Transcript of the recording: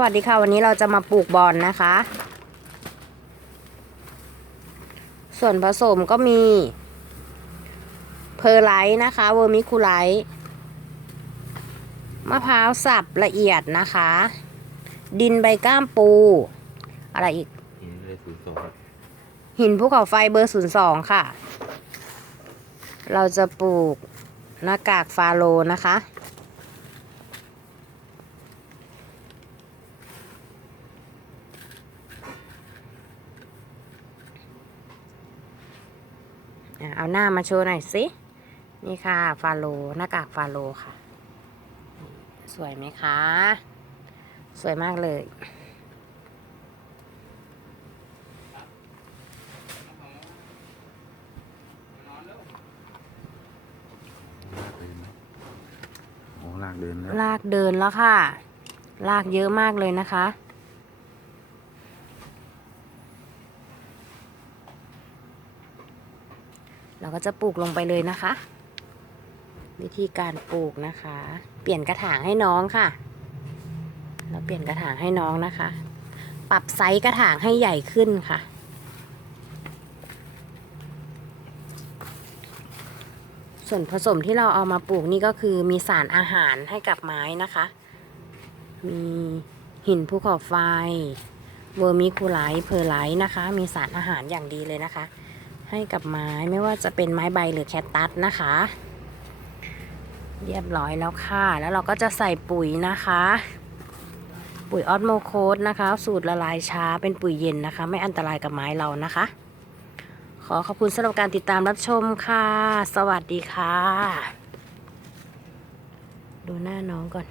วัสดีค่ะ วันนี้เราจะมาปลูกบอลนะคะ ส่วนผสมก็มี เพอร์ไลท์นะคะเวอร์มิคูไลท์มะพร้าวสับละเอียดนะคะ ดินใบก้ามปู อะไรอีก หินเลยศูนย์สองหินภูเขาไฟเบอร์02ค่ะ เราจะปลูกหน้ากากฟาโลนะคะ เอาหน้ามาโชว์หน่อยสิ นี่ค่ะ ฟาโลหน้ากากฟาโลค่ะ สวยไหมคะ สวยมากเลยโอ้ลากเดินแล้ว ลากเดินแล้วค่ะ ลากเยอะมากเลยนะคะ เราก็จะปลูกลงไปเลยนะคะ วิธีการปลูกนะคะ เปลี่ยนกระถางให้น้องค่ะ เราเปลี่ยนกระถางให้น้องนะคะ ปรับไซส์กระถางให้ใหญ่ขึ้นค่ะส่วนผสมที่เราเอามาปลูกนี่ก็คือมีสารอาหารให้กับไม้นะคะ มีหินภูเขาไฟ เวอร์มิคูไลท์เพอร์ไลท์นะคะ มีสารอาหารอย่างดีเลยนะคะ ให้กับไม้ไม่ว่าจะเป็นไม้ใบหรือแคตตัสนะคะ เรียบร้อยแล้วค่ะ แล้วเราก็จะใส่ปุ๋ยนะคะ ปุ๋ยออสโมโคสนะคะ สูตรละลายช้าเป็นปุ๋ยเย็นนะคะ ไม่อันตรายกับไม้เรานะคะ ขอขอบคุณสำหรับการติดตามรับชมค่ะ สวัสดีค่ะ ดูหน้าน้องก่อน